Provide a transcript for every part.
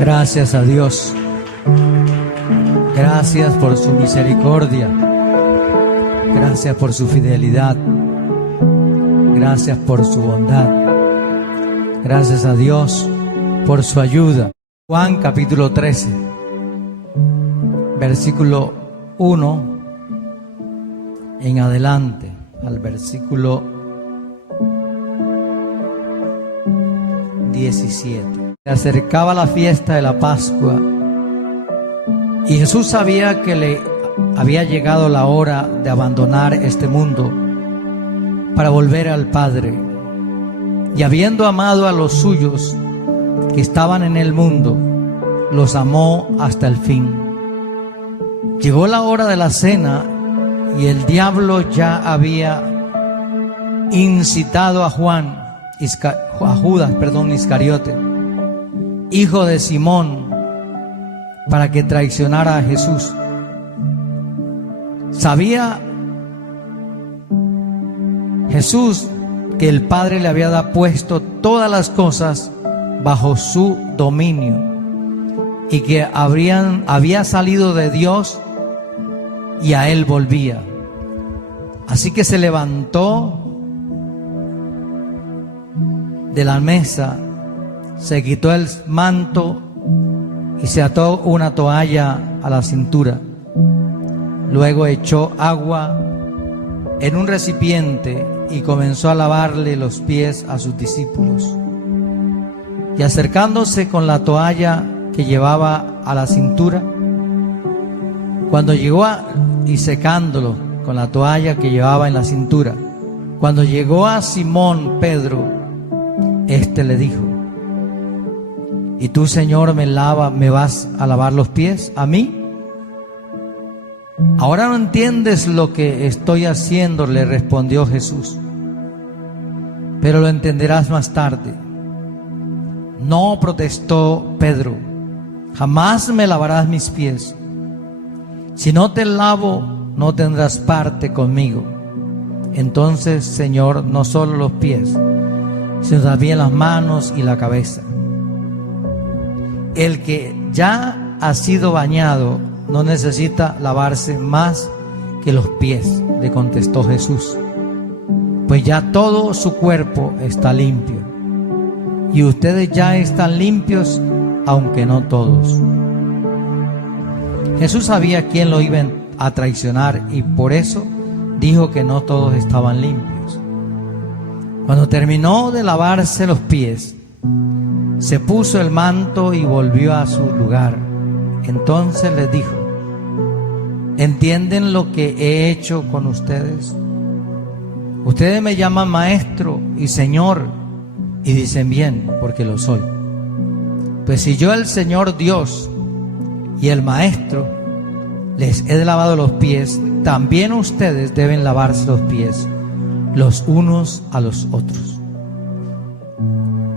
Gracias a Dios. Gracias por su misericordia. Gracias por su fidelidad. Gracias por su bondad. Gracias a Dios por su ayuda. Juan capítulo 13, versículo 1 en adelante, al versículo 17. Se acercaba la fiesta de la Pascua y Jesús sabía que le había llegado la hora de abandonar este mundo para volver al Padre. Y habiendo amado a los suyos que estaban en el mundo, los amó hasta el fin. Llegó la hora de la cena y el diablo ya había incitado a Judas Iscariote, hijo de Simón, para que traicionara a Jesús. Sabía Jesús que el Padre le había puesto todas las cosas bajo su dominio y que había salido de Dios y a Él volvía. Así que se levantó de la mesa, se quitó el manto y se ató una toalla a la cintura. Luego echó agua en un recipiente y comenzó a lavarle los pies a sus discípulos. Y acercándose con la toalla que llevaba a la cintura, y secándolo con la toalla que llevaba en la cintura, cuando llegó a Simón Pedro, éste le dijo: ¿Y tú, Señor, me vas a lavar los pies a mí? Ahora no entiendes lo que estoy haciendo, le respondió Jesús, pero lo entenderás más tarde. No, protestó Pedro, jamás me lavarás mis pies. Si no te lavo, no tendrás parte conmigo. Entonces, Señor, no solo los pies, sino también las manos y la cabeza. El que ya ha sido bañado no necesita lavarse más que los pies, le contestó Jesús, pues ya todo su cuerpo está limpio. Y ustedes ya están limpios, aunque no todos. Jesús sabía quién lo iba a traicionar y por eso dijo que no todos estaban limpios. Cuando terminó de lavarse los pies, se puso el manto y volvió a su lugar. Entonces les dijo: ¿entienden lo que he hecho con ustedes? Ustedes me llaman maestro y señor, y dicen bien, porque lo soy. Pues si yo, el Señor Dios y el Maestro, les he lavado los pies, también ustedes deben lavarse los pies los unos a los otros.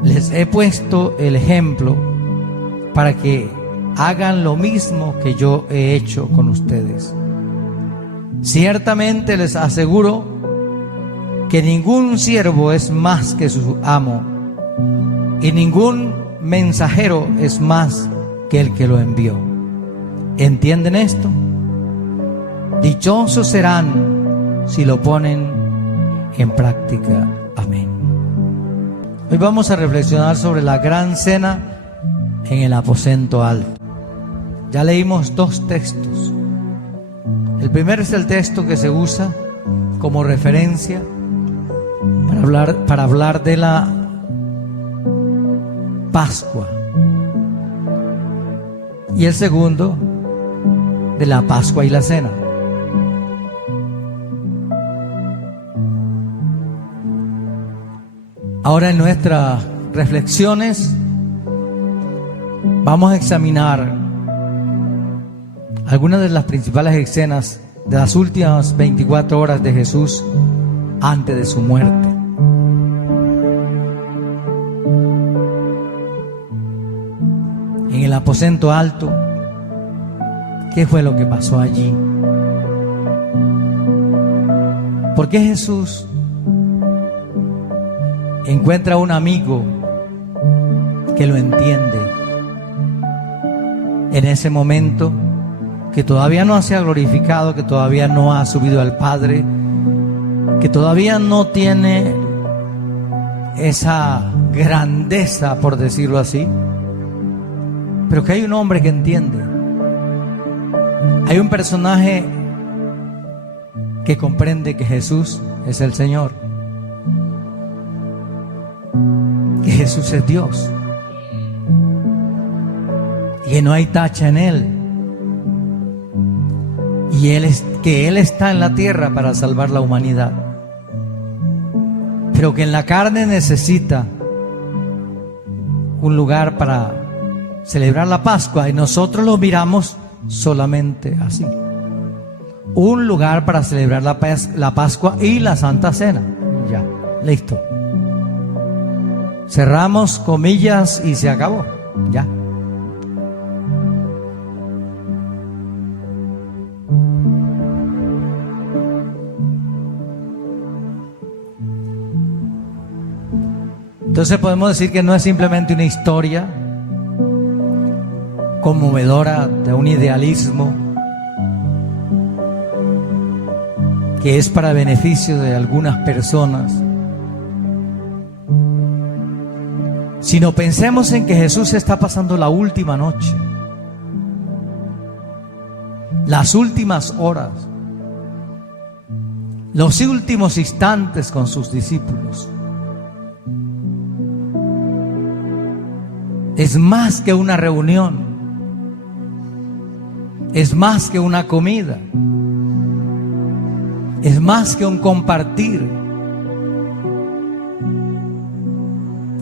Les he puesto el ejemplo para que hagan lo mismo que yo he hecho con ustedes. Ciertamente les aseguro que ningún siervo es más que su amo, y ningún mensajero es más que el que lo envió. ¿Entienden esto? Dichosos serán si lo ponen en práctica. Amén. Hoy vamos a reflexionar sobre la gran cena en el aposento alto. Ya leímos dos textos. El primero es el texto que se usa como referencia para hablar de la Pascua, y el segundo de la Pascua y la cena. Ahora, en nuestras reflexiones vamos a examinar algunas de las principales escenas de las últimas 24 horas de Jesús antes de su muerte. En el aposento alto, ¿qué fue lo que pasó allí? ¿Por qué Jesús encuentra un amigo que lo entiende, en ese momento, que todavía no se ha glorificado, que todavía no ha subido al Padre, que todavía no tiene esa grandeza, por decirlo así, pero que hay un hombre que entiende. Hay un personaje que comprende que Jesús es el Señor, que Jesús es Dios y que no hay tacha en Él, y que Él está en la tierra para salvar la humanidad, pero que en la carne necesita un lugar para celebrar la Pascua, y nosotros lo miramos solamente así: un lugar para celebrar la Pascua y la Santa Cena. Ya, listo. Cerramos comillas y se acabó. Ya. Entonces podemos decir que no es simplemente una historia conmovedora de un idealismo que es para beneficio de algunas personas, sino pensemos en que Jesús está pasando la última noche, las últimas horas, los últimos instantes con sus discípulos. Es más que una reunión, es más que una comida, es más que un compartir.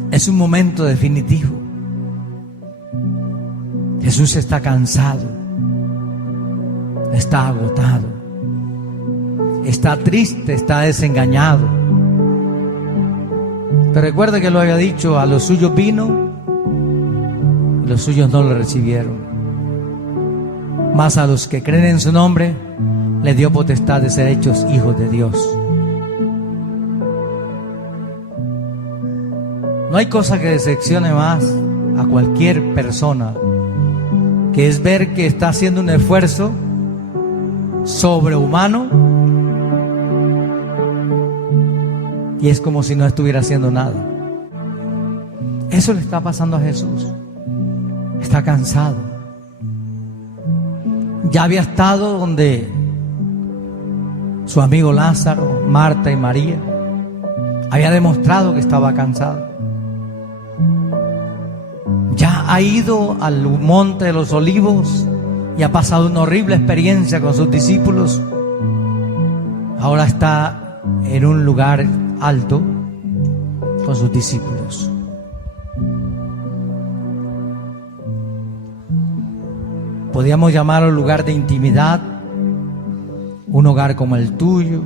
Es un momento definitivo. Jesús está cansado, está agotado, está triste, está desengañado. Pero recuerde que lo había dicho: a los suyos vino y los suyos no lo recibieron, mas a los que creen en su nombre le dio potestad de ser hechos hijos de Dios. No hay cosa que decepcione más a cualquier persona que es ver que está haciendo un esfuerzo sobrehumano y es como si no estuviera haciendo nada. Eso le está pasando a Jesús. Está cansado. Ya había estado donde su amigo Lázaro, Marta y María. Había demostrado que estaba cansado. Ya ha ido al monte de los Olivos y ha pasado una horrible experiencia con sus discípulos. Ahora está en un lugar alto con sus discípulos. Podríamos llamarlo un lugar de intimidad, un hogar como el tuyo,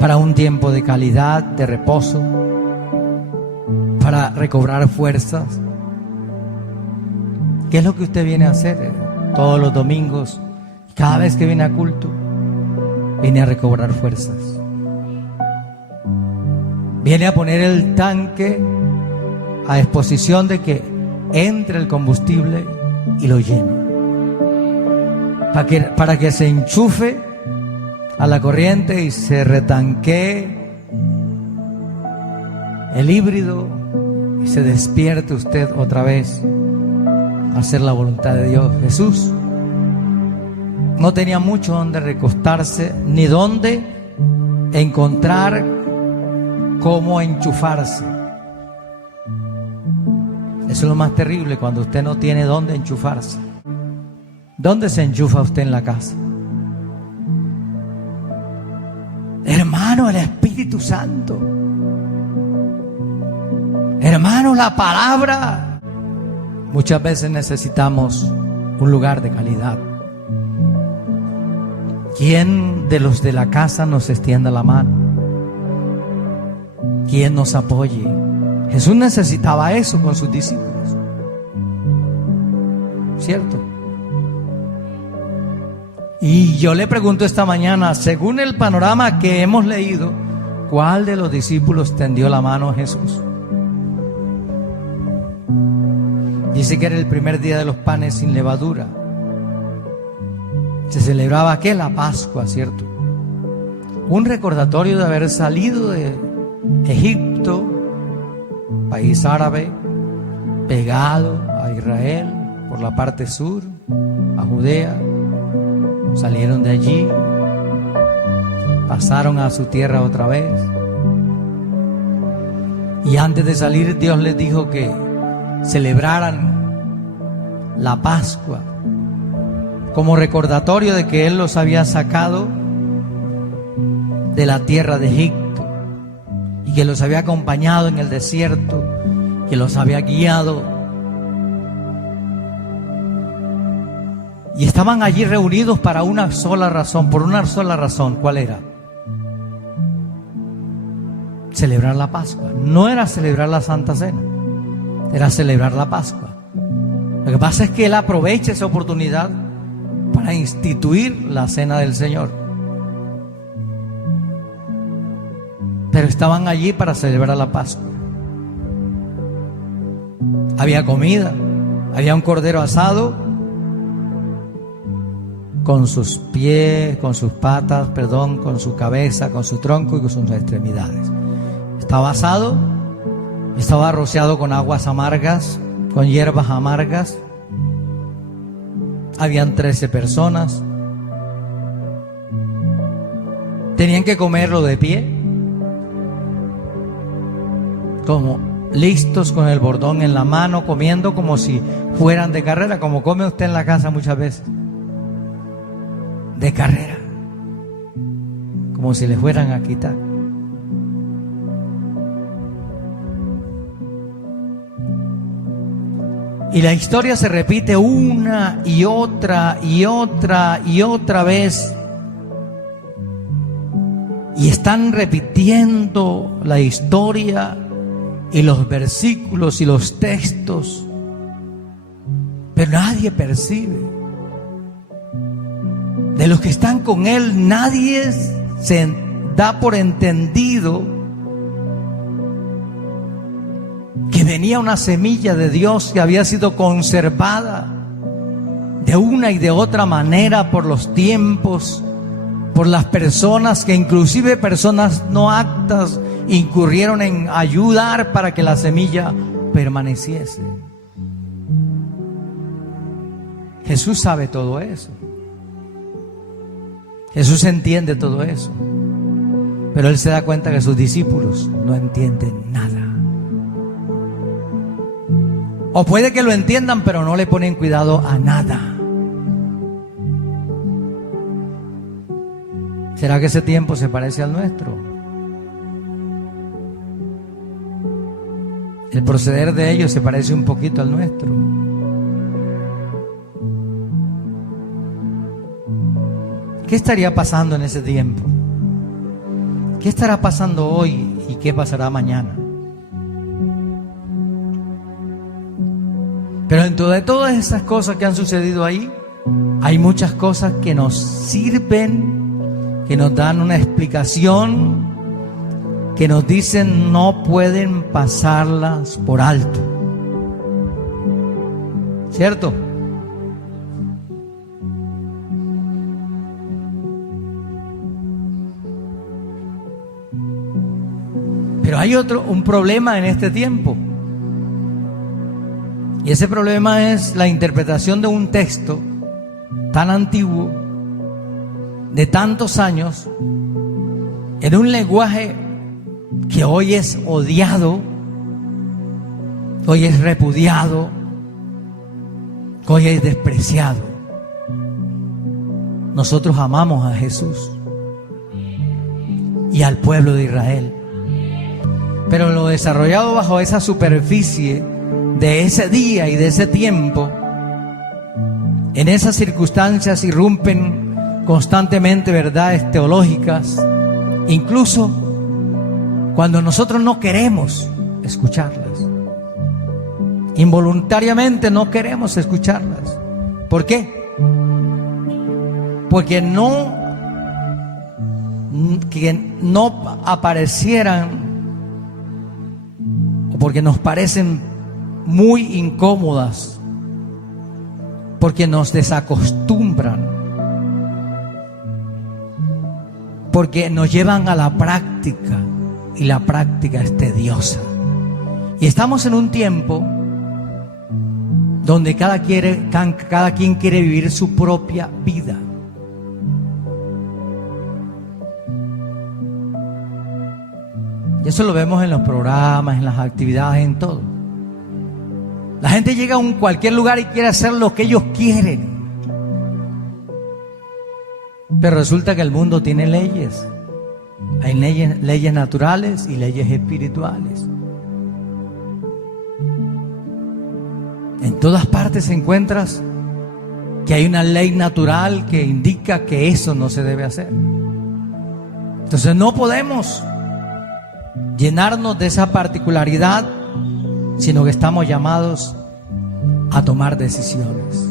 para un tiempo de calidad, de reposo, para recobrar fuerzas. ¿Qué es lo que usted viene a hacer todos los domingos? Cada vez que viene a culto, viene a recobrar fuerzas. Viene a poner el tanque a disposición de que entre el combustible y lo llene, para que se enchufe a la corriente y se retanquee el híbrido y se despierte usted otra vez a hacer la voluntad de Dios. Jesús no tenía mucho donde recostarse ni donde encontrar cómo enchufarse. Eso es lo más terrible, cuando usted no tiene dónde enchufarse. ¿Dónde se enchufa usted en la casa? Hermano, el Espíritu Santo. Hermano, la palabra. Muchas veces necesitamos un lugar de calidad. ¿Quién de los de la casa nos extienda la mano? ¿Quién nos apoye? Jesús necesitaba eso con sus discípulos, ¿cierto? Y yo le pregunto esta mañana, según el panorama que hemos leído, ¿cuál de los discípulos tendió la mano a Jesús? Dice que era el primer día de los panes sin levadura. Se celebraba ¿qué? La Pascua, ¿cierto? Un recordatorio de haber salido de Egipto, país árabe, pegado a Israel por la parte sur, a Judea. Salieron de allí, pasaron a su tierra otra vez. Y antes de salir, Dios les dijo que celebraran la Pascua como recordatorio de que Él los había sacado de la tierra de Egipto y que los había acompañado en el desierto, que los había guiado. Y estaban allí reunidos para una sola razón, por una sola razón. ¿Cuál era? Celebrar la Pascua. No era celebrar la Santa Cena, era celebrar la Pascua. Lo que pasa es que Él aprovecha esa oportunidad para instituir la Cena del Señor. Pero estaban allí para celebrar la Pascua. Había comida, había un cordero asado con sus pies, con sus patas, con su cabeza, con su tronco y con sus extremidades. Estaba asado, estaba rociado con aguas amargas, con hierbas amargas. Habían 13 personas. Tenían que comerlo de pie, como listos con el bordón en la mano, comiendo como si fueran de carrera, como come usted en la casa muchas veces. De carrera, como si le fueran a quitar. Y la historia se repite una y otra y otra y otra vez. Y están repitiendo la historia y los versículos y los textos, pero nadie percibe. De los que están con Él, nadie se da por entendido que venía una semilla de Dios que había sido conservada de una y de otra manera por los tiempos, por las personas, que inclusive personas no aptas incurrieron en ayudar para que la semilla permaneciese. Jesús sabe todo eso. Jesús entiende todo eso, pero Él se da cuenta que sus discípulos no entienden nada. O puede que lo entiendan, pero no le ponen cuidado a nada. ¿Será que ese tiempo se parece al nuestro? El proceder de ellos se parece un poquito al nuestro. ¿Qué estaría pasando en ese tiempo? ¿Qué estará pasando hoy y qué pasará mañana? Pero dentro de todas esas cosas que han sucedido ahí, hay muchas cosas que nos sirven, que nos dan una explicación, que nos dicen no pueden pasarlas por alto. ¿Cierto? Pero hay un problema en este tiempo. Y ese problema es la interpretación de un texto tan antiguo, de tantos años, en un lenguaje que hoy es odiado, hoy es repudiado, hoy es despreciado. Nosotros amamos a Jesús y al pueblo de Israel. Pero lo desarrollado bajo esa superficie de ese día y de ese tiempo, en esas circunstancias irrumpen constantemente verdades teológicas, incluso cuando nosotros no queremos escucharlas. Involuntariamente no queremos escucharlas. ¿Por qué? Porque no aparecieran, o porque nos parecen muy incómodas porque nos desacostumbran, porque nos llevan a la práctica y la práctica es tediosa. Y estamos en un tiempo donde cada quien quiere vivir su propia vida. Y eso lo vemos en los programas, en las actividades, en todo. La gente llega a cualquier lugar y quiere hacer lo que ellos quieren. Pero resulta que el mundo tiene leyes. Hay leyes naturales y leyes espirituales. En todas partes encuentras que hay una ley natural que indica que eso no se debe hacer. Entonces no podemos llenarnos de esa particularidad, sino que estamos llamados a tomar decisiones.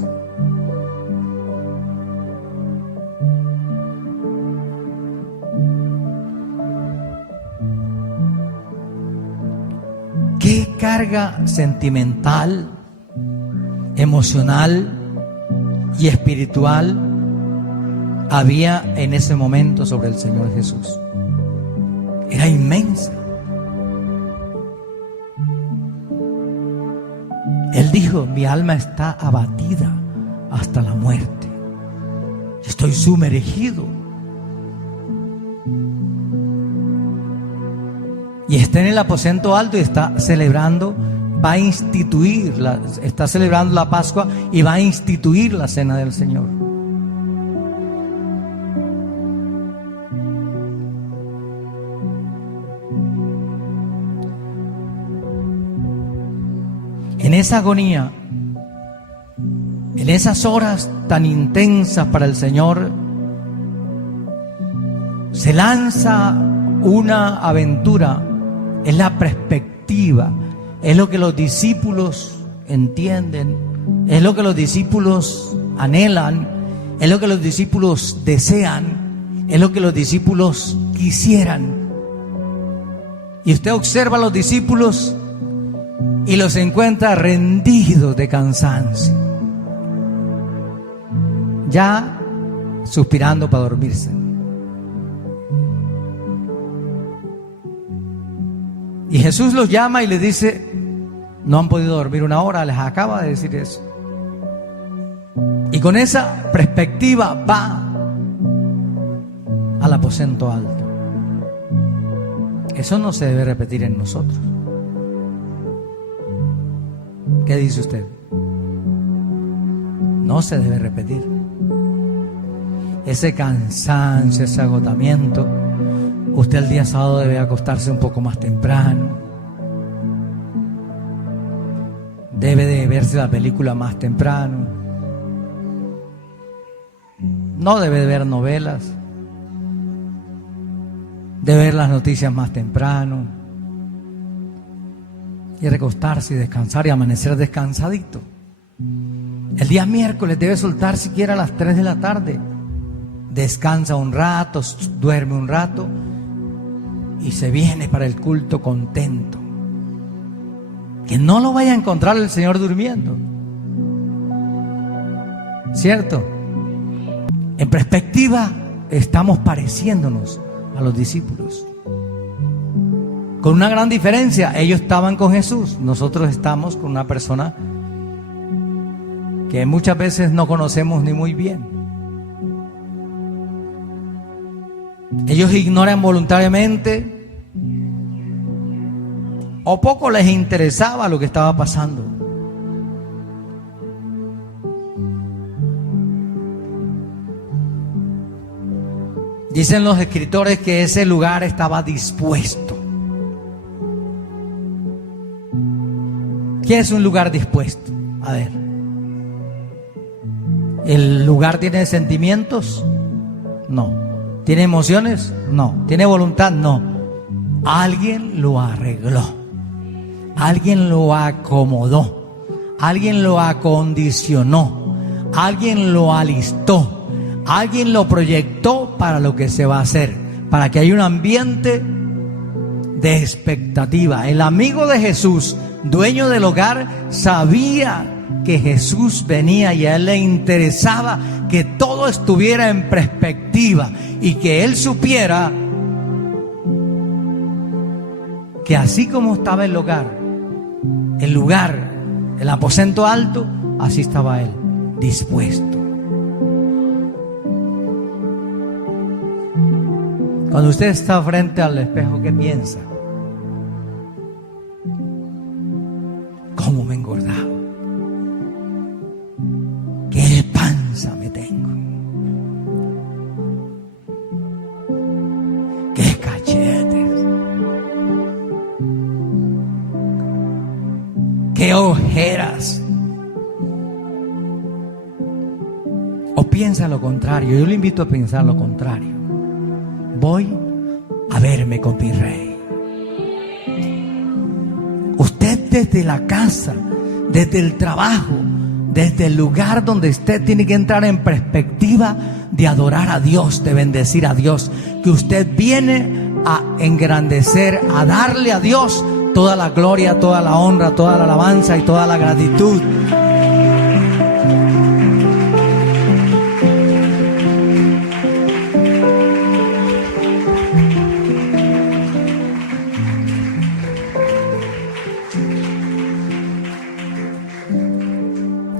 ¿Qué carga sentimental, emocional y espiritual había en ese momento sobre el Señor Jesús? Era inmensa. Él dijo: mi alma está abatida hasta la muerte. Estoy sumergido. Y está en el aposento alto y está celebrando, va a instituir, está celebrando la Pascua y va a instituir la cena del Señor. En esa agonía, en esas horas tan intensas para el Señor, se lanza una aventura. Es la perspectiva, es lo que los discípulos entienden, es lo que los discípulos anhelan, es lo que los discípulos desean, es lo que los discípulos quisieran. Y usted observa a los discípulos y los encuentra rendidos de cansancio, ya suspirando para dormirse. Y Jesús los llama y les dice: no han podido dormir una hora, les acaba de decir eso. Y con esa perspectiva va al aposento alto. Eso no se debe repetir en nosotros. ¿Qué dice usted? No se debe repetir. Ese cansancio, ese agotamiento, usted el día sábado debe acostarse un poco más temprano. Debe de verse la película más temprano. No debe de ver novelas. Debe ver las noticias más temprano. Y recostarse y descansar y amanecer descansadito. El día miércoles debe soltar siquiera a las 3 de la tarde. Descansa un rato, duerme un rato y se viene para el culto contento. Que no lo vaya a encontrar el Señor durmiendo. ¿Cierto? En perspectiva, estamos pareciéndonos a los discípulos. Con una gran diferencia: ellos estaban con Jesús, nosotros estamos con una persona que muchas veces no conocemos ni muy bien. Ellos ignoran voluntariamente, o poco les interesaba lo que estaba pasando. Dicen los escritores que ese lugar estaba dispuesto. ¿Qué es un lugar dispuesto? A ver, ¿el lugar tiene sentimientos? No. ¿Tiene emociones? No. ¿Tiene voluntad? No. Alguien lo arregló. Alguien lo acomodó. Alguien lo acondicionó. Alguien lo alistó. Alguien lo proyectó para lo que se va a hacer. Para que haya un ambiente de expectativa. El amigo de Jesús dueño del hogar, sabía que Jesús venía y a él le interesaba que todo estuviera en perspectiva y que él supiera que así como estaba el lugar, el aposento alto, así estaba él, dispuesto. Cuando usted está frente al espejo, ¿qué piensa? ¿Cómo me he engordado? ¿Qué panza me tengo? ¿Qué cachetes? ¿Qué ojeras? ¿O piensa lo contrario? Yo le invito a pensar lo contrario. Voy a verme con mi rey. Usted desde la casa, desde el trabajo, desde el lugar donde usted tiene que entrar en perspectiva de adorar a Dios, de bendecir a Dios, que usted viene a engrandecer, a darle a Dios toda la gloria, toda la honra, toda la alabanza y toda la gratitud.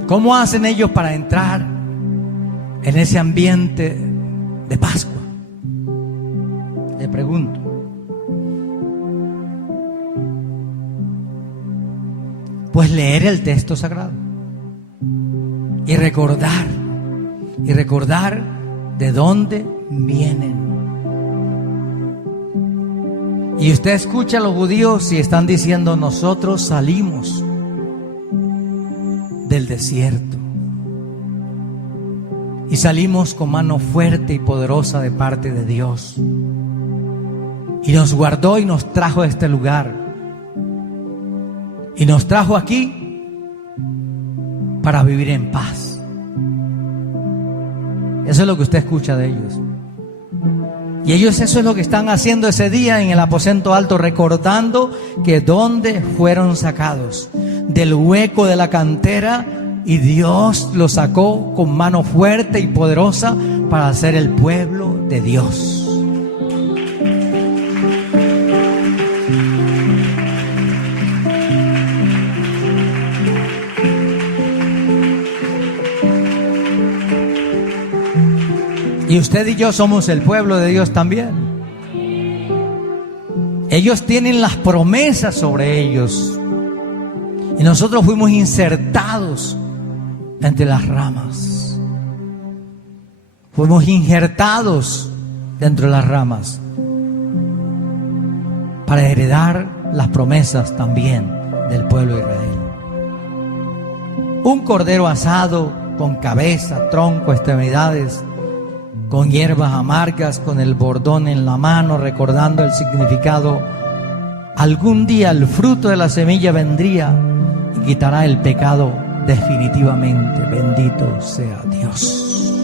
¿Cómo hacen ellos para entrar en ese ambiente de Pascua? Le pregunto. Pues leer el texto sagrado y recordar de dónde vienen. Y usted escucha a los judíos y están diciendo: nosotros salimos del desierto y salimos con mano fuerte y poderosa de parte de Dios, y nos guardó y nos trajo a este lugar y nos trajo aquí para vivir en paz. Eso es lo que usted escucha de ellos. Y ellos eso es lo que están haciendo ese día en el aposento alto, recordando que dónde fueron sacados, del hueco de la cantera, y Dios los sacó con mano fuerte y poderosa para ser el pueblo de Dios. Y usted y yo somos el pueblo de Dios también. Ellos tienen las promesas sobre ellos y nosotros fuimos insertados entre las ramas. Fuimos injertados dentro de las ramas para heredar las promesas también del pueblo de Israel. Un cordero asado con cabeza, tronco, extremidades, con hierbas amargas, con el bordón en la mano, recordando el significado. Algún día el fruto de la semilla vendría y quitará el pecado definitivamente. Bendito sea Dios.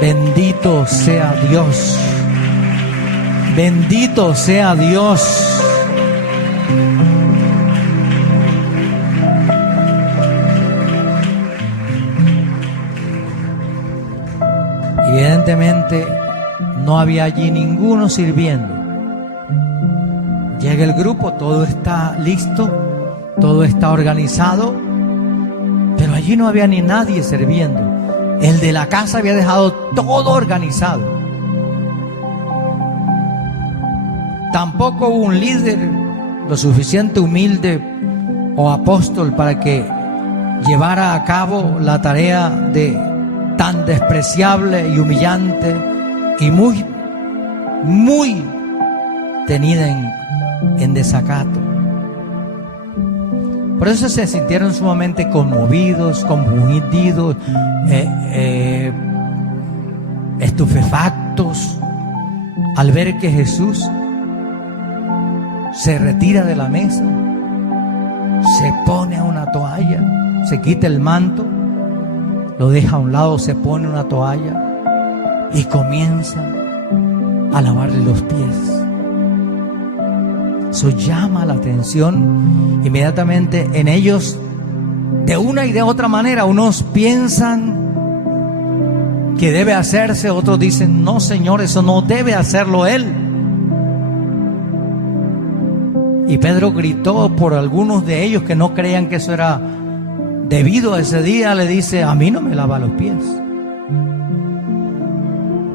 Bendito sea Dios. Bendito sea Dios. Evidentemente no había allí ninguno sirviendo. Llega el grupo, todo está listo, todo está organizado, pero allí no había ni nadie sirviendo. El de la casa había dejado todo organizado. Tampoco hubo un líder lo suficiente humilde o apóstol para que llevara a cabo la tarea de tan despreciable y humillante y muy tenida en desacato. Por eso se sintieron sumamente conmovidos, confundidos, estupefactos al ver que Jesús se retira de la mesa, se pone a una toalla, se quita el manto, lo deja a un lado, se pone una toalla y comienza a lavarle los pies. Eso llama la atención inmediatamente en ellos. De una y de otra manera, unos piensan que debe hacerse, otros dicen, no Señor, eso no debe hacerlo Él. Y Pedro gritó por algunos de ellos que no creían que eso era debido a ese día, le dice, a mí no me lava los pies.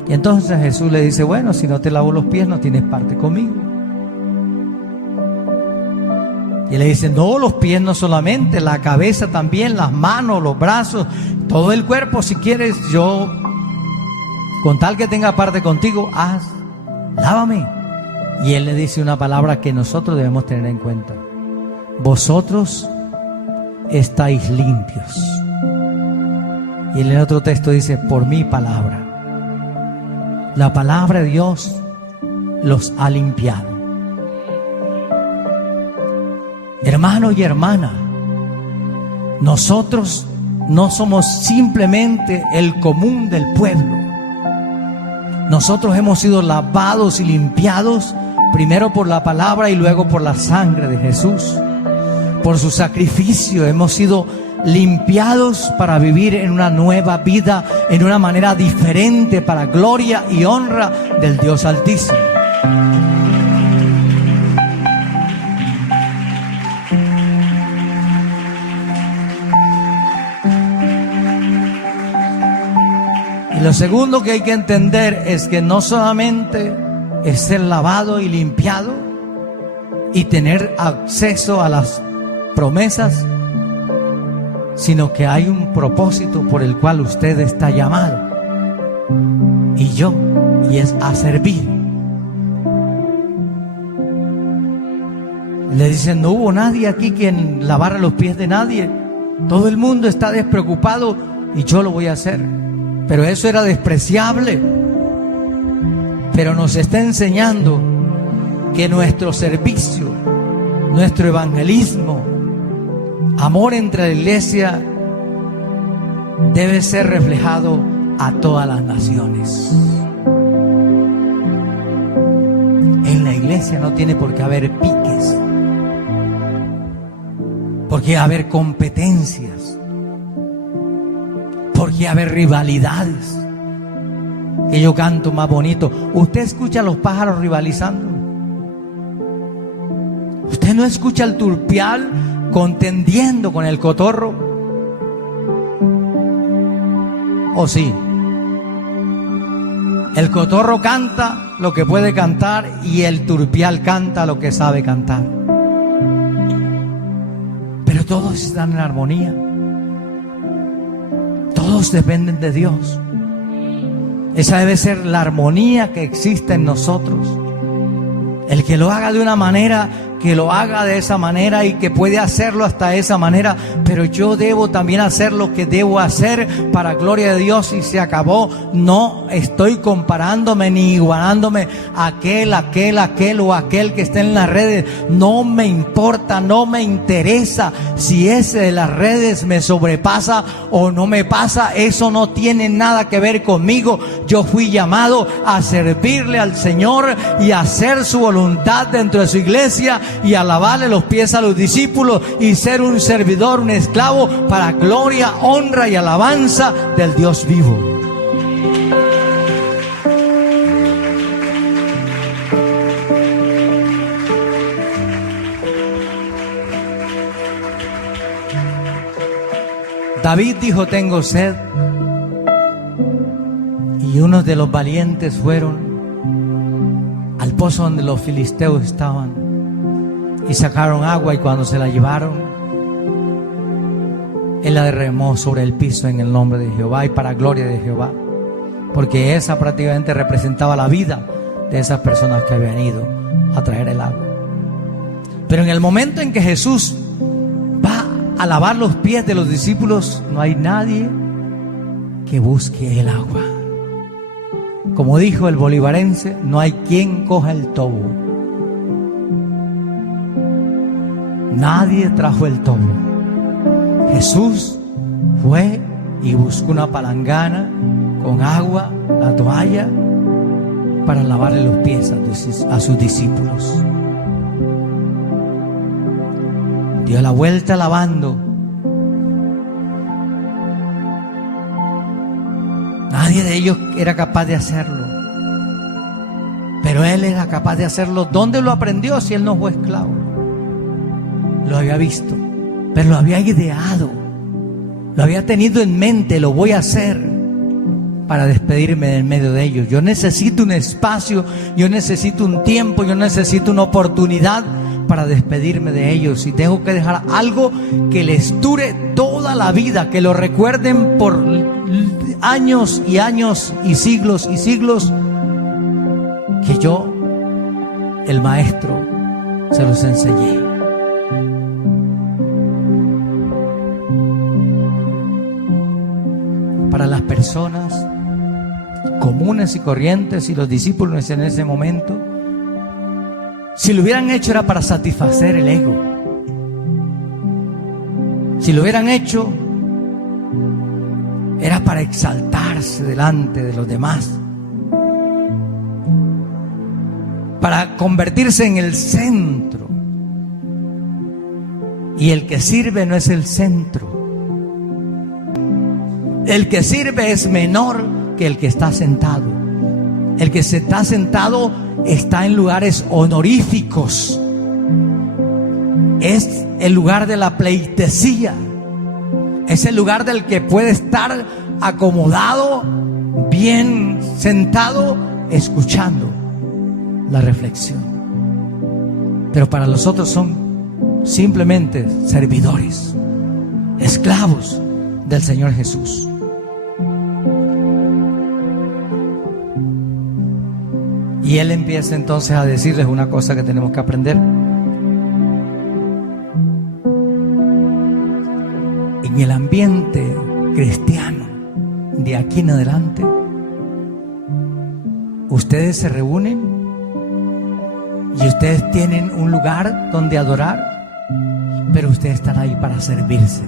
Y entonces Jesús le dice, bueno, si no te lavo los pies no tienes parte conmigo. Y le dice, no, los pies no solamente, la cabeza también, las manos, los brazos, todo el cuerpo, si quieres, yo, con tal que tenga parte contigo, lávame. Y él le dice una palabra que nosotros debemos tener en cuenta. Vosotros estáis limpios. Y en el otro texto dice, por mi palabra. La palabra de Dios los ha limpiado. Hermano y hermana, nosotros no somos simplemente el común del pueblo. Nosotros hemos sido lavados y limpiados primero por la palabra y luego por la sangre de Jesús. Por su sacrificio hemos sido limpiados para vivir en una nueva vida, en una manera diferente, para gloria y honra del Dios Altísimo. Y lo segundo que hay que entender es que no solamente es ser lavado y limpiado y tener acceso a las promesas, sino que hay un propósito por el cual usted está llamado, y yo, y es a servir. Le dicen, no hubo nadie aquí quien lavara los pies de nadie, todo el mundo está despreocupado y yo lo voy a hacer. Pero eso era despreciable. Pero nos está enseñando que nuestro servicio, nuestro evangelismo, amor entre la iglesia debe ser reflejado a todas las naciones. En la iglesia no tiene por qué haber piques, por qué haber competencias, por qué haber rivalidades. Que yo canto más bonito. Usted escucha a los pájaros rivalizando. Usted no escucha al turpial contendiendo con el cotorro. ¿O sí? El cotorro canta lo que puede cantar y el turpial canta lo que sabe cantar. Pero todos están en armonía. Todos dependen de Dios. Esa debe ser la armonía que existe en nosotros. El que lo haga de una manera, que lo haga de esa manera, y que puede hacerlo hasta esa manera, pero yo debo también hacer lo que debo hacer para gloria de Dios, y se acabó. No estoy comparándome ni igualándome a aquel o aquel que está en las redes. No me importa, no me interesa si ese de las redes me sobrepasa o no me pasa. Eso no tiene nada que ver conmigo. Yo fui llamado a servirle al Señor y a hacer su voluntad dentro de su iglesia, y a lavarle los pies a los discípulos y ser un servidor, un esclavo, para gloria, honra y alabanza del Dios vivo. David dijo, tengo sed, y unos de los valientes fueron al pozo donde los filisteos estaban y sacaron agua, y cuando se la llevaron, él la derramó sobre el piso en el nombre de Jehová y para gloria de Jehová, porque esa prácticamente representaba la vida de esas personas que habían ido a traer el agua. Pero en el momento en que Jesús va a lavar los pies de los discípulos, no hay nadie que busque el agua. Como dijo el bolivarense, no hay quien coja el tobo. Nadie trajo el tobo. Jesús fue y buscó una palangana con agua, la toalla, para lavarle los pies a sus discípulos. dio la vuelta lavando. Nadie de ellos era capaz de hacerlo, pero él era capaz de hacerlo. ¿Dónde lo aprendió si él no fue esclavo? Lo había visto, pero lo había ideado, lo había tenido en mente. Lo voy a hacer para despedirme del medio de ellos. Yo necesito un espacio, yo necesito un tiempo, yo necesito una oportunidad para despedirme de ellos, y tengo que dejar algo que les dure toda la vida, que lo recuerden por años y años y siglos, que yo, el maestro, se los enseñé. Para las personas comunes y corrientes y los discípulos en ese momento, si lo hubieran hecho era para satisfacer el ego. Si lo hubieran hecho era para exaltarse delante de los demás, para convertirse en el centro. Y el que sirve no es el centro. El que sirve es menor que el que está sentado. El que se está sentado está en lugares honoríficos. Es el lugar de la pleitesía. Es el lugar del que puede estar acomodado, bien sentado, escuchando la reflexión. Pero para los otros son simplemente servidores, esclavos del Señor Jesús. Y Él empieza entonces a decirles una cosa que tenemos que aprender. En el ambiente cristiano de aquí en adelante, ustedes se reúnen y ustedes tienen un lugar donde adorar, pero ustedes están ahí para servirse.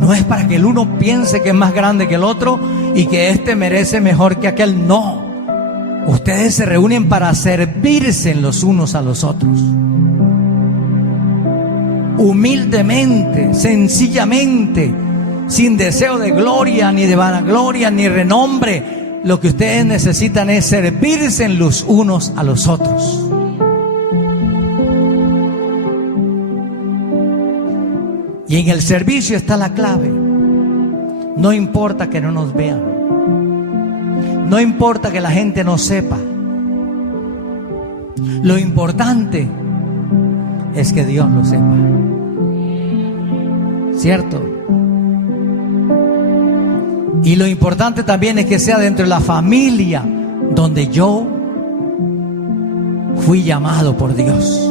No es para que el uno piense que es más grande que el otro y que este merece mejor que aquel. No. Ustedes se reúnen para servirse los unos a los otros. Humildemente, sencillamente, sin deseo de gloria, ni de vanagloria, ni renombre. Lo que ustedes necesitan es servirse los unos a los otros. Y en el servicio está la clave. No importa que no nos vean. No importa que la gente no sepa. Lo importante es que Dios lo sepa. ¿Cierto? Y lo importante también es que sea dentro de la familia donde yo fui llamado por Dios.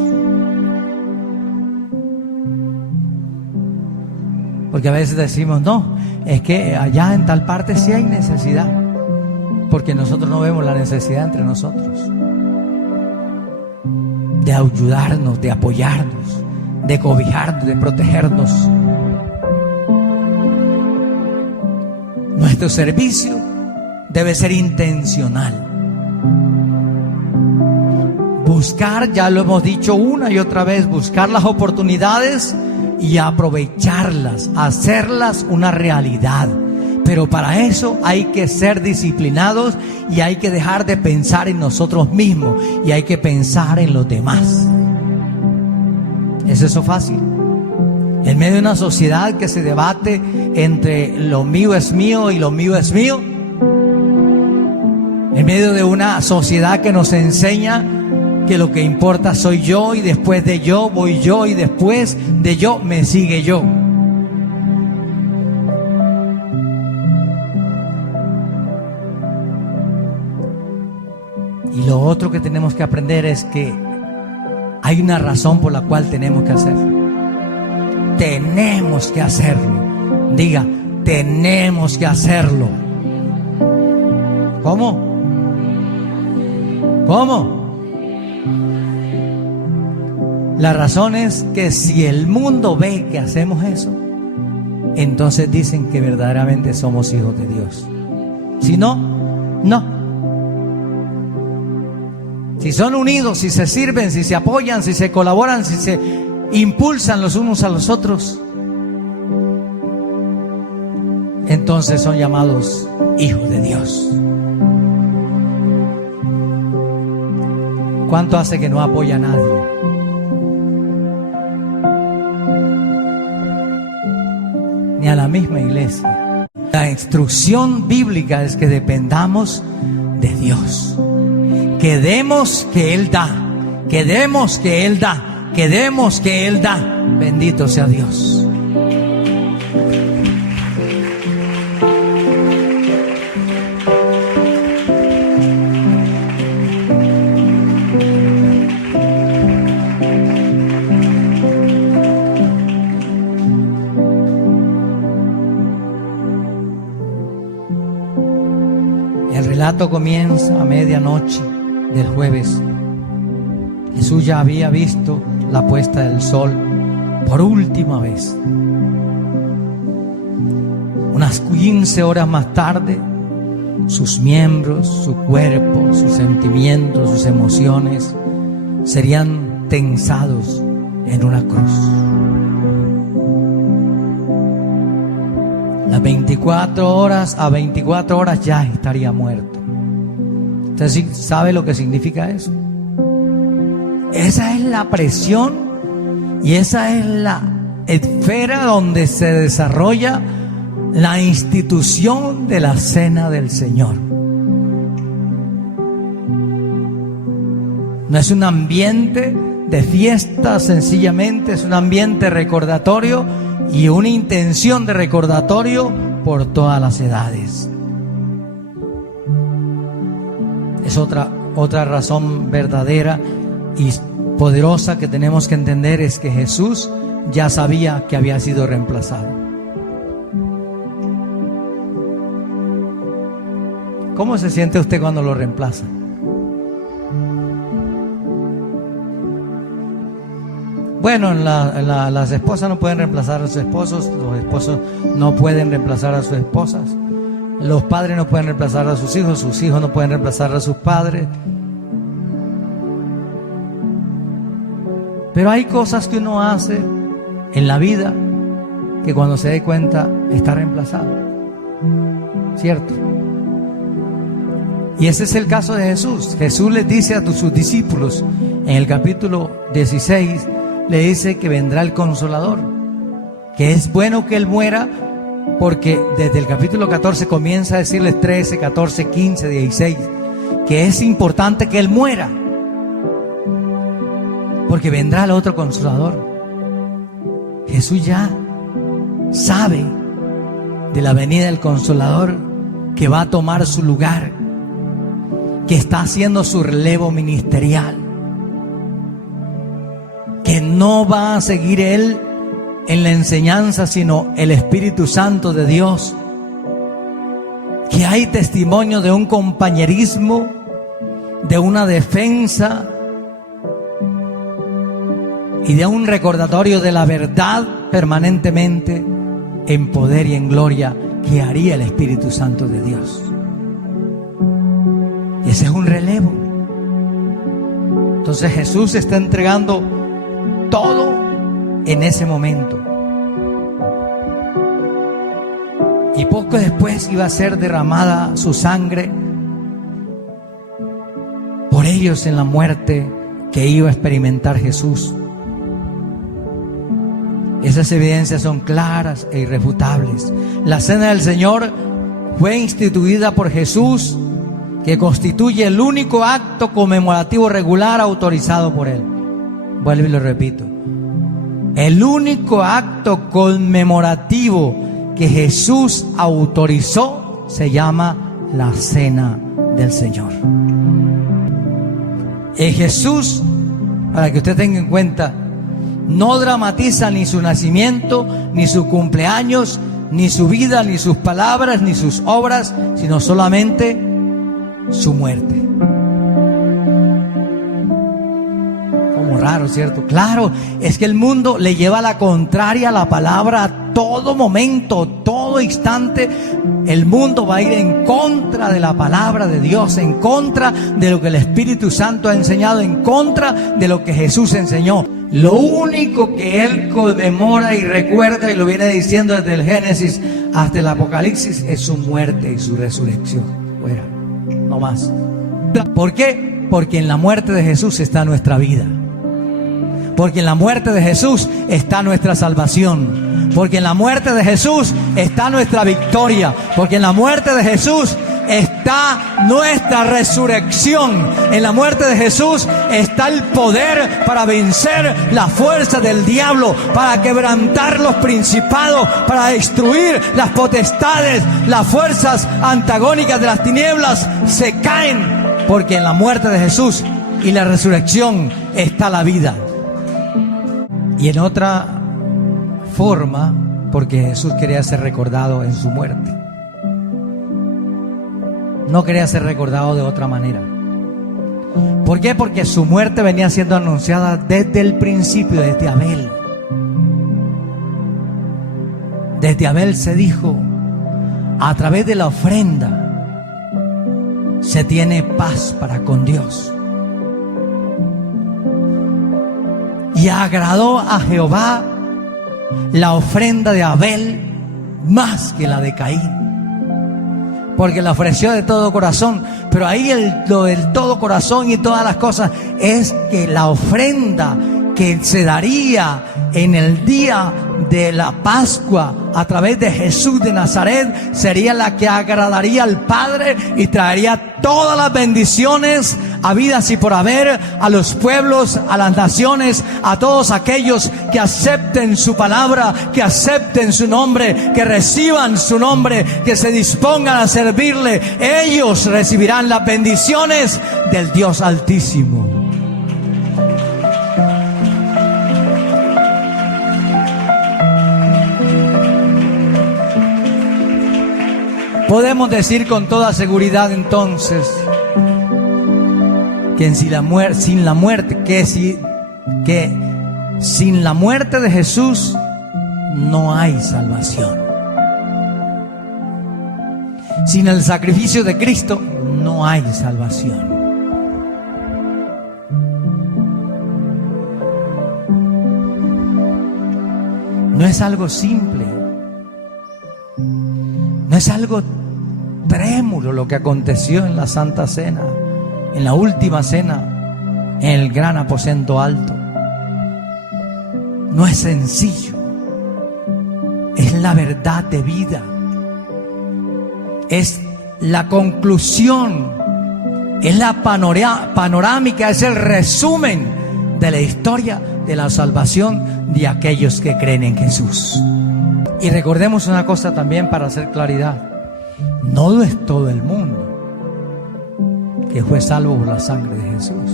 Porque a veces decimos, no, es que allá en tal parte sí hay necesidad, porque nosotros no vemos la necesidad entre nosotros, de ayudarnos, de apoyarnos, de cobijarnos, de protegernos. Nuestro servicio debe ser intencional. Buscar, ya lo hemos dicho una y otra vez, buscar las oportunidades y aprovecharlas, hacerlas una realidad. Pero para eso hay que ser disciplinados y hay que dejar de pensar en nosotros mismos y hay que pensar en los demás. ¿Es eso fácil? En medio de una sociedad que se debate entre lo mío es mío y lo mío es mío, en medio de una sociedad que nos enseña que lo que importa soy yo y después de yo voy yo y después de yo me sigue yo. Y lo otro que tenemos que aprender es que hay una razón por la cual tenemos que hacerlo. Tenemos que hacerlo. Diga, tenemos que hacerlo. ¿Cómo? ¿Cómo? La razón es que si el mundo ve que hacemos eso, entonces dicen que verdaderamente somos hijos de Dios. Si no, no. Si son unidos, si se sirven, si se apoyan, si se colaboran, si se impulsan los unos a los otros, entonces son llamados hijos de Dios. ¿Cuánto hace que no apoya a nadie? Ni a la misma iglesia. La instrucción bíblica es que dependamos de Dios. Que demos que Él da, que demos que Él da, que demos que Él da. Bendito sea Dios. El relato comienza a medianoche del jueves. Jesús ya había visto la puesta del sol por última vez. Unas 15 horas más tarde, sus miembros, su cuerpo, sus sentimientos, sus emociones serían tensados en una cruz. Las 24 horas a 24 horas ya estaría muerto. ¿Usted sabe lo que significa eso? Esa es la presión y esa es la esfera donde se desarrolla la institución de la cena del Señor. No es un ambiente de fiesta, sencillamente es un ambiente recordatorio y una intención de recordatorio por todas las edades. Es otra razón verdadera y poderosa que tenemos que entender, es que Jesús ya sabía que había sido reemplazado. ¿Cómo se siente usted cuando lo reemplazan? Bueno, las esposas no pueden reemplazar a sus esposos, los esposos no pueden reemplazar a sus esposas, los padres no pueden reemplazar a sus hijos no pueden reemplazar a sus padres. Pero hay cosas que uno hace en la vida que cuando se dé cuenta está reemplazado, ¿cierto? Y ese es el caso de Jesús. Jesús les dice a sus discípulos en el capítulo 16, le dice que vendrá el Consolador, que es bueno que Él muera, porque desde el capítulo 14 comienza a decirles 13, 14, 15, 16, que es importante que Él muera, porque vendrá el otro Consolador. Jesús ya sabe de la venida del Consolador, que va a tomar su lugar, que está haciendo su relevo ministerial, que no va a seguir Él en la enseñanza, sino el Espíritu Santo de Dios, que hay testimonio de un compañerismo, de una defensa y de un recordatorio de la verdad permanentemente en poder y en gloria que haría el Espíritu Santo de Dios. Y ese es un relevo. Entonces Jesús está entregando todo en ese momento. Y poco después iba a ser derramada su sangre por ellos en la muerte que iba a experimentar Jesús. Esas evidencias son claras e irrefutables. La cena del Señor fue instituida por Jesús, que constituye el único acto conmemorativo regular autorizado por Él. Vuelvo y lo repito. El único acto conmemorativo que Jesús autorizó se llama la cena del Señor. Jesús, para que usted tenga en cuenta, no dramatiza ni su nacimiento, ni su cumpleaños, ni su vida, ni sus palabras, ni sus obras, sino solamente su muerte. Como raro, ¿cierto? Claro, es que el mundo le lleva a la contraria la palabra a todo momento, todo instante, el mundo va a ir en contra de la palabra de Dios, en contra de lo que el Espíritu Santo ha enseñado, en contra de lo que Jesús enseñó. Lo único que Él conmemora y recuerda, y lo viene diciendo desde el Génesis hasta el Apocalipsis, es su muerte y su resurrección. Fuera, no más. ¿Por qué? Porque en la muerte de Jesús está nuestra vida. Porque en la muerte de Jesús está nuestra salvación. Porque en la muerte de Jesús está nuestra victoria. Porque en la muerte de Jesús está nuestra resurrección. En la muerte de Jesús está el poder para vencer la fuerza del diablo, para quebrantar los principados, para destruir las potestades. Las fuerzas antagónicas de las tinieblas se caen, porque en la muerte de Jesús y la resurrección está la vida. Y en otra forma, porque Jesús quería ser recordado en su muerte. No quería ser recordado de otra manera. ¿Por qué? Porque su muerte venía siendo anunciada desde el principio, desde Abel. Desde Abel se dijo, a través de la ofrenda se tiene paz para con Dios. Y agradó a Jehová la ofrenda de Abel más que la de Caín, porque la ofreció de todo corazón. Pero ahí lo del todo corazón y todas las cosas es que la ofrenda que se daría en el día de la Pascua a través de Jesús de Nazaret sería la que agradaría al Padre y traería todas las bendiciones habidas y por haber a los pueblos, a las naciones, a todos aquellos que acepten su palabra, que acepten su nombre, que reciban su nombre, que se dispongan a servirle. Ellos recibirán las bendiciones del Dios Altísimo. Podemos decir con toda seguridad entonces que sin la muerte de Jesús no hay salvación. Sin el sacrificio de Cristo no hay salvación. No es algo simple. No es algo trémulo lo que aconteció en la Santa Cena, en la última cena, en el gran aposento alto. No es sencillo. Es la verdad de vida. Es la conclusión. Es la panorámica, es el resumen de la historia de la salvación de aquellos que creen en Jesús. Y recordemos una cosa también para hacer claridad. No es todo el mundo que fue salvo por la sangre de Jesús.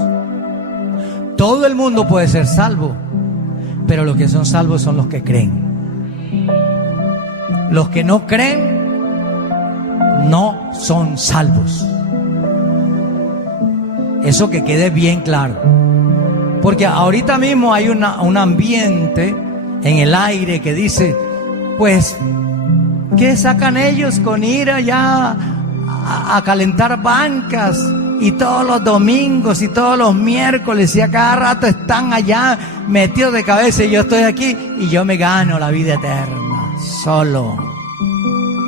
Todo el mundo puede ser salvo, pero los que son salvos son los que creen. Los que no creen no son salvos. Eso que quede bien claro. Porque ahorita mismo hay un ambiente en el aire que dice, pues, ¿qué sacan ellos con ir allá a calentar bancas? Y todos los domingos y todos los miércoles y a cada rato están allá metidos de cabeza, y yo estoy aquí y yo me gano la vida eterna solo.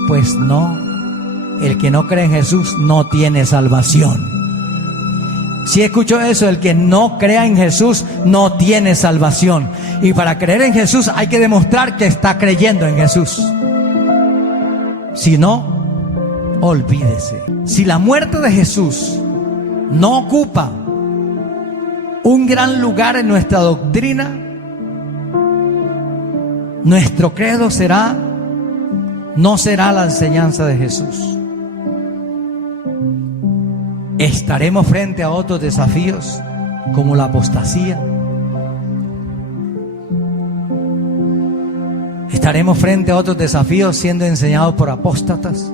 Pues no, el que no cree en Jesús no tiene salvación. Si escuchó eso, el que no crea en Jesús no tiene salvación. Y para creer en Jesús hay que demostrar que está creyendo en Jesús. Si no, olvídese. Si la muerte de Jesús no ocupa un gran lugar en nuestra doctrina, nuestro credo no será la enseñanza de Jesús. Estaremos frente a otros desafíos como la apostasía. Estaremos frente a otros desafíos siendo enseñados por apóstatas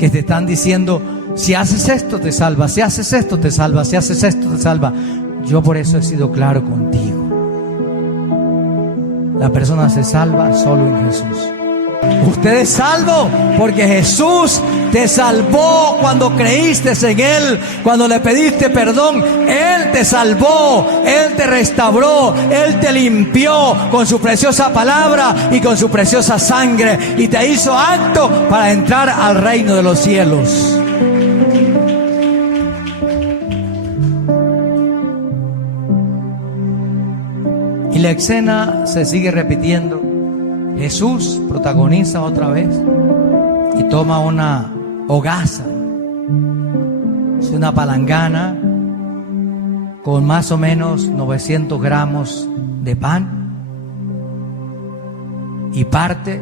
que te están diciendo: si haces esto te salva, si haces esto te salva, si haces esto te salva. Yo por eso he sido claro contigo. La persona se salva solo en Jesús. Usted es salvo porque Jesús te salvó cuando creíste en Él, cuando le pediste perdón. Él te salvó, Él te restauró, Él te limpió con su preciosa palabra y con su preciosa sangre, y te hizo apto para entrar al reino de los cielos. Y la escena se sigue repitiendo. Jesús protagoniza otra vez y toma una hogaza, es una palangana con más o menos 900 gramos de pan, y parte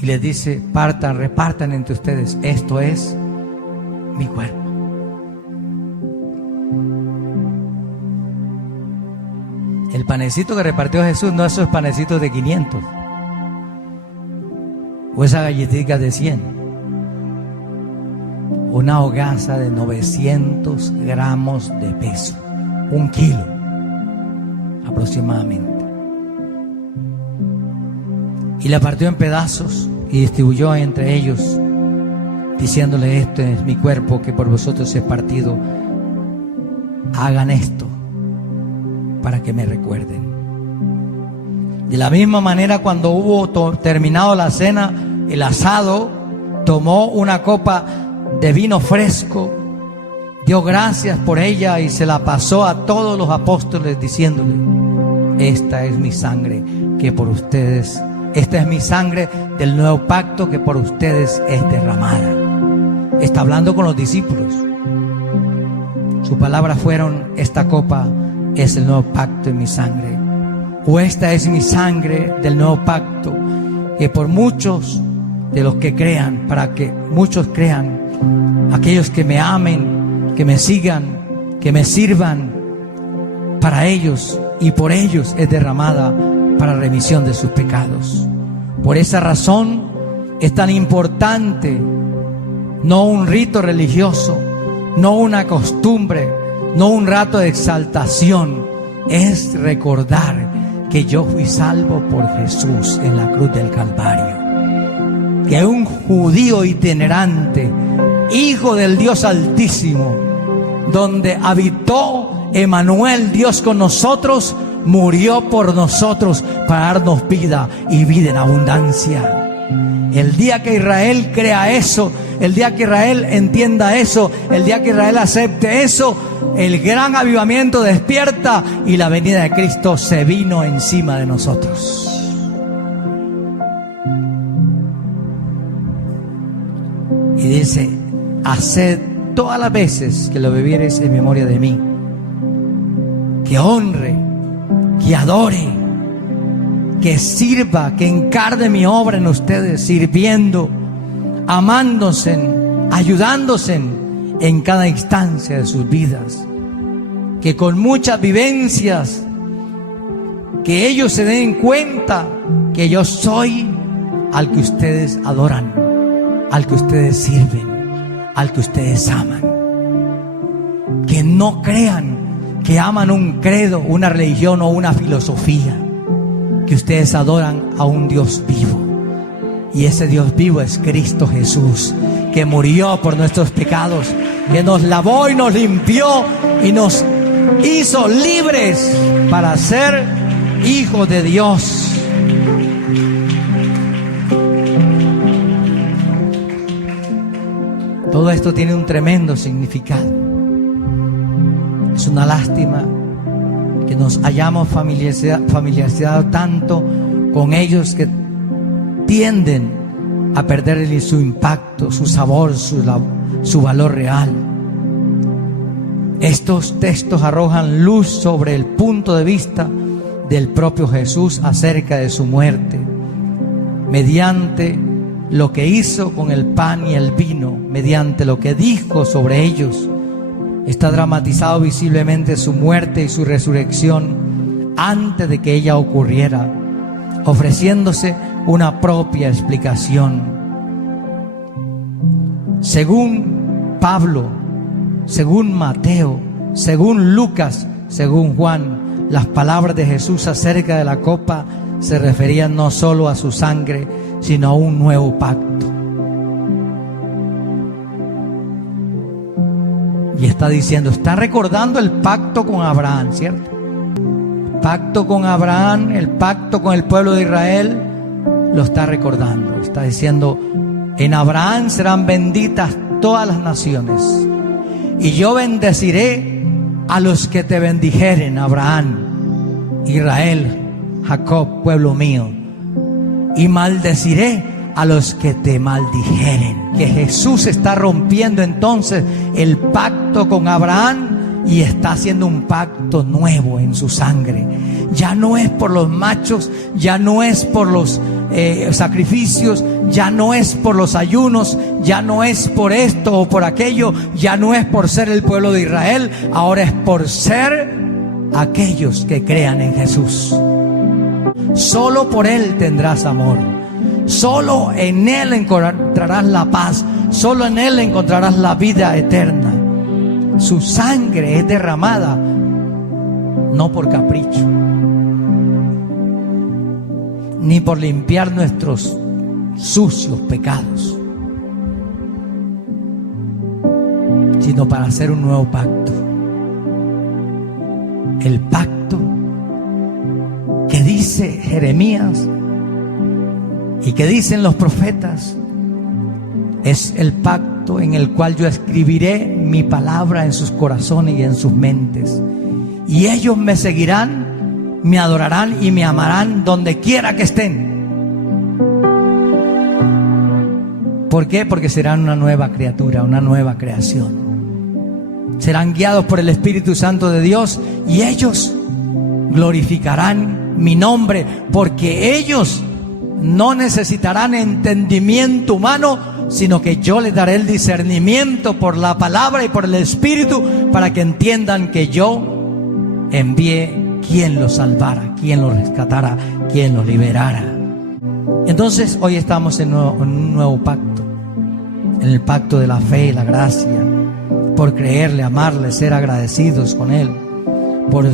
y les dice: partan, repartan entre ustedes, esto es mi cuerpo. El panecito que repartió Jesús no es esos panecitos de 500 o esa galletita de 100. Una hogaza de 900 gramos de peso, 1 kilo aproximadamente. Y la partió en pedazos y distribuyó entre ellos, diciéndole: esto es mi cuerpo que por vosotros es partido, hagan esto para que me recuerden. De la misma manera, cuando hubo terminado la cena, el asado, tomó una copa de vino fresco, dio gracias por ella y se la pasó a todos los apóstoles, diciéndole: esta es mi sangre que por ustedes, esta es mi sangre del nuevo pacto que por ustedes es derramada. Está hablando con los discípulos. Sus palabras fueron: esta copa es el nuevo pacto en mi sangre, o esta es mi sangre del nuevo pacto, que por muchos de los que crean, para que muchos crean, aquellos que me amen, que me sigan, que me sirvan, para ellos y por ellos es derramada para remisión de sus pecados. Por esa razón es tan importante, no un rito religioso, no una costumbre, no un rato de exaltación, es recordar que yo fui salvo por Jesús en la cruz del Calvario, que un judío itinerante, hijo del Dios Altísimo, donde habitó Emmanuel, Dios con nosotros, murió por nosotros para darnos vida y vida en abundancia. El día que Israel crea eso, el día que Israel entienda eso, el día que Israel acepte eso, el gran avivamiento despierta y la venida de Cristo se vino encima de nosotros. Y dice: haced todas las veces que lo bebiereis en memoria de mí. Que honre, que adore, que sirva, que encarne mi obra en ustedes, sirviendo, amándose, ayudándose en cada instancia de sus vidas. Que con muchas vivencias, que ellos se den cuenta que yo soy al que ustedes adoran, al que ustedes sirven, al que ustedes aman. Que no crean que aman un credo, una religión o una filosofía, que ustedes adoran a un Dios vivo. Y ese Dios vivo es Cristo Jesús, que murió por nuestros pecados, que nos lavó y nos limpió y nos hizo libres para ser hijos de Dios. Todo esto tiene un tremendo significado. Es una lástima que nos hayamos familiarizado tanto con ellos que tienden a perder su impacto, su sabor, su valor real. Estos textos arrojan luz sobre el punto de vista del propio Jesús acerca de su muerte, mediante lo que hizo con el pan y el vino, mediante lo que dijo sobre ellos. Está dramatizado visiblemente su muerte y su resurrección antes de que ella ocurriera, ofreciéndose una propia explicación. Según Pablo, según Mateo, según Lucas, según Juan, las palabras de Jesús acerca de la copa se referían no solo a su sangre, sino a un nuevo pacto. Y está diciendo, está recordando el pacto con Abraham, ¿cierto? Pacto con Abraham, el pacto con el pueblo de Israel, lo está recordando. Está diciendo, en Abraham serán benditas todas las naciones, y yo bendeciré a los que te bendijeren, Abraham, Israel, Jacob, pueblo mío, y maldeciré a los que te maldijeren. Que Jesús está rompiendo entonces el pacto con Abraham y está haciendo un pacto nuevo en su sangre. Ya no es por los machos, ya no es por los sacrificios, ya no es por los ayunos, ya no es por esto o por aquello, ya no es por ser el pueblo de Israel, ahora es por ser aquellos que crean en Jesús. Solo por Él tendrás amor, solo en Él encontrarás la paz, solo en Él encontrarás la vida eterna. Su sangre es derramada no por capricho, ni por limpiar nuestros sucios pecados, sino para hacer un nuevo pacto. El pacto que dice Jeremías y que dicen los profetas es el pacto en el cual yo escribiré mi palabra en sus corazones y en sus mentes, y ellos me seguirán, me adorarán y me amarán donde quiera que estén. ¿Por qué? Porque serán una nueva criatura, una nueva creación. Serán guiados por el Espíritu Santo de Dios y ellos glorificarán mi nombre, porque ellos no necesitarán entendimiento humano, sino que yo les daré el discernimiento por la palabra y por el Espíritu, para que entiendan que yo envié quien los salvara, quien los rescatara, quien los liberara. Entonces hoy estamos en un nuevo pacto, en el pacto de la fe y la gracia, por creerle, amarle, ser agradecidos con Él, por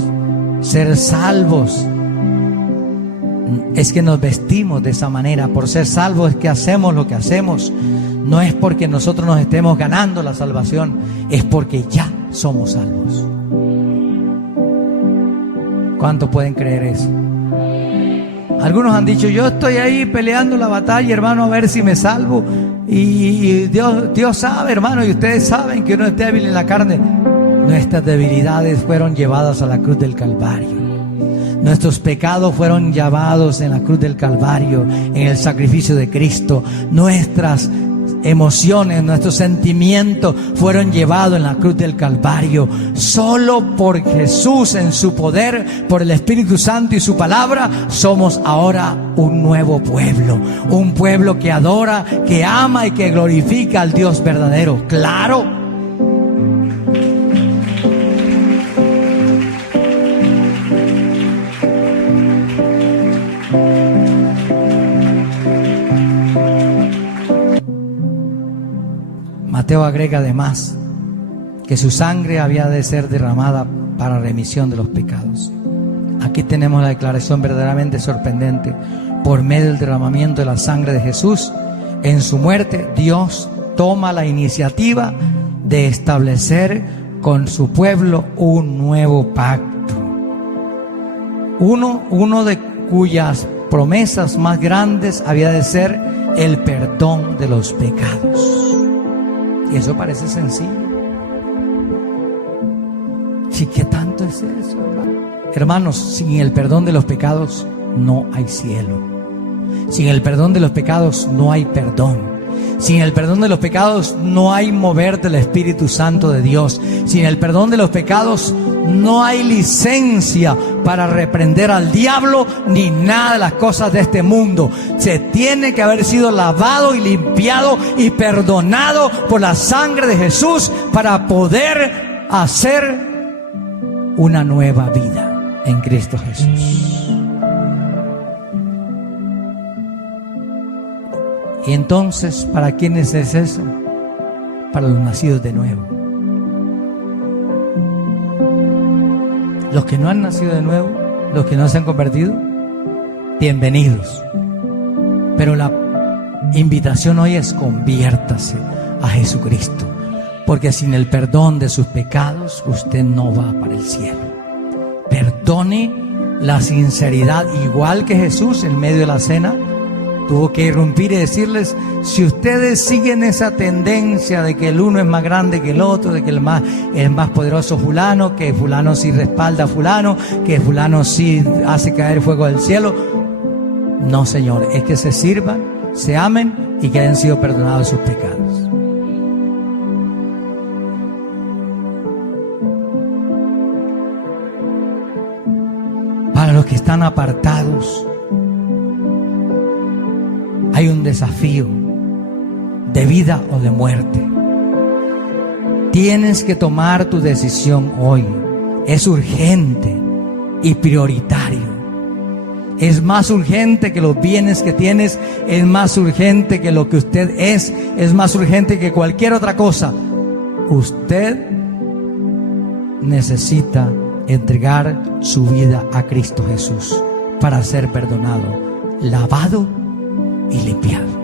ser salvos. Es que nos vestimos de esa manera. Por ser salvos es que hacemos lo que hacemos. No es porque nosotros nos estemos ganando la salvación, es porque ya somos salvos. ¿Cuántos pueden creer eso? Algunos han dicho, yo estoy ahí peleando la batalla, hermano, a ver si me salvo. Y Dios sabe, hermano, y ustedes saben que uno es débil en la carne. Nuestras debilidades fueron llevadas a la cruz del Calvario. Nuestros pecados fueron llevados en la cruz del Calvario, en el sacrificio de Cristo. Nuestras emociones, nuestros sentimientos fueron llevados en la cruz del Calvario. Solo por Jesús, en su poder, por el Espíritu Santo y su palabra, somos ahora un nuevo pueblo. Un pueblo que adora, que ama y que glorifica al Dios verdadero. Claro. Mateo agrega además que su sangre había de ser derramada para remisión de los pecados. Aquí tenemos la declaración verdaderamente sorprendente. Por medio del derramamiento de la sangre de Jesús, en su muerte, Dios toma la iniciativa de establecer con su pueblo un nuevo pacto. Uno de cuyas promesas más grandes había de ser el perdón de los pecados. Y eso parece sencillo. Sí, ¿qué tanto es eso, hermano? Hermanos, sin el perdón de los pecados no hay cielo. Sin el perdón de los pecados no hay perdón. Sin el perdón de los pecados no hay mover del Espíritu Santo de Dios. Sin el perdón de los pecados no hay licencia para reprender al diablo ni nada de las cosas de este mundo. Se tiene que haber sido lavado y limpiado y perdonado por la sangre de Jesús para poder hacer una nueva vida en Cristo Jesús. Y entonces, ¿para quiénes es eso? Para los nacidos de nuevo. Los que no han nacido de nuevo, los que no se han convertido, bienvenidos. Pero la invitación hoy es: conviértase a Jesucristo, porque sin el perdón de sus pecados usted no va para el cielo. Perdone la sinceridad, igual que Jesús en medio de la cena tuvo que irrumpir y decirles: si ustedes siguen esa tendencia de que el uno es más grande que el otro, de que el más poderoso fulano, que fulano sí respalda a fulano, que fulano sí hace caer fuego del cielo, no, Señor, es que se sirvan, se amen y que hayan sido perdonados sus pecados. Para los que están apartados, hay un desafío de vida o de muerte. Tienes que tomar tu decisión hoy. Es urgente y prioritario. Es más urgente que los bienes que tienes, es más urgente que lo que usted es más urgente que cualquier otra cosa. Usted necesita entregar su vida a Cristo Jesús para ser perdonado, lavado y limpiado.